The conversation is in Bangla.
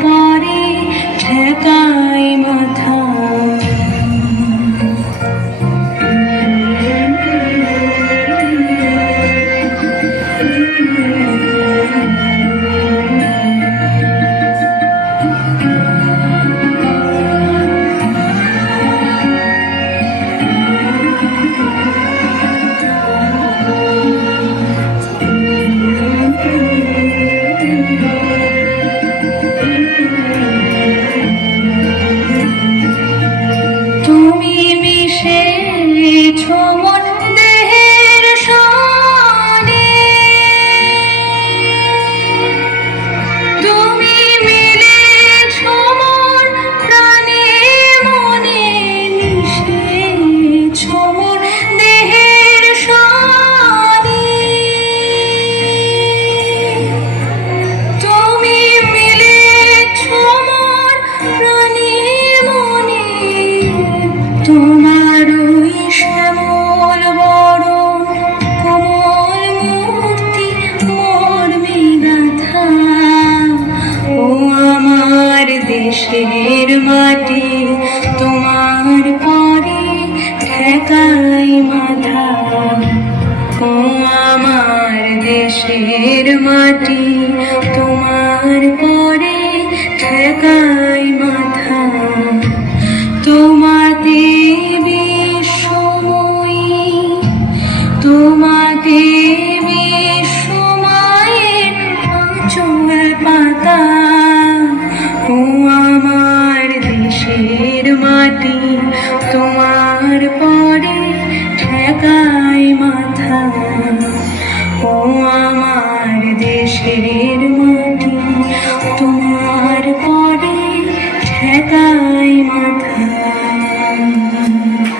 পরে ঠেকায় মাথা। তুমি মিশেছ মন দেহের সনে, তুমি মিলেছ মন প্রাণে মনে, মিশেছ মন দেহের সনে। তুমি মিলেছ মন প্রাণে মনে, তোমার ওই শ্যামল বরণ কোমল মূর্তি মর্মে গাথা। ও আমার দেশের মাটি, তোমার পরে ঠেকাই মাথা। ও আমার দেশের মাটি, তোমার পরে ঠেকাই মাথা। তোমাতে বিশ্বময়ী, তোমাতে বিশ্বমায়ের আঁচল পাতা। ও আমার দেশের মাটি, তোমার পরে ঠেকাই মাথা। ও আমার দেশের মাটি, তোমার পরে ঠেকাই মাথা।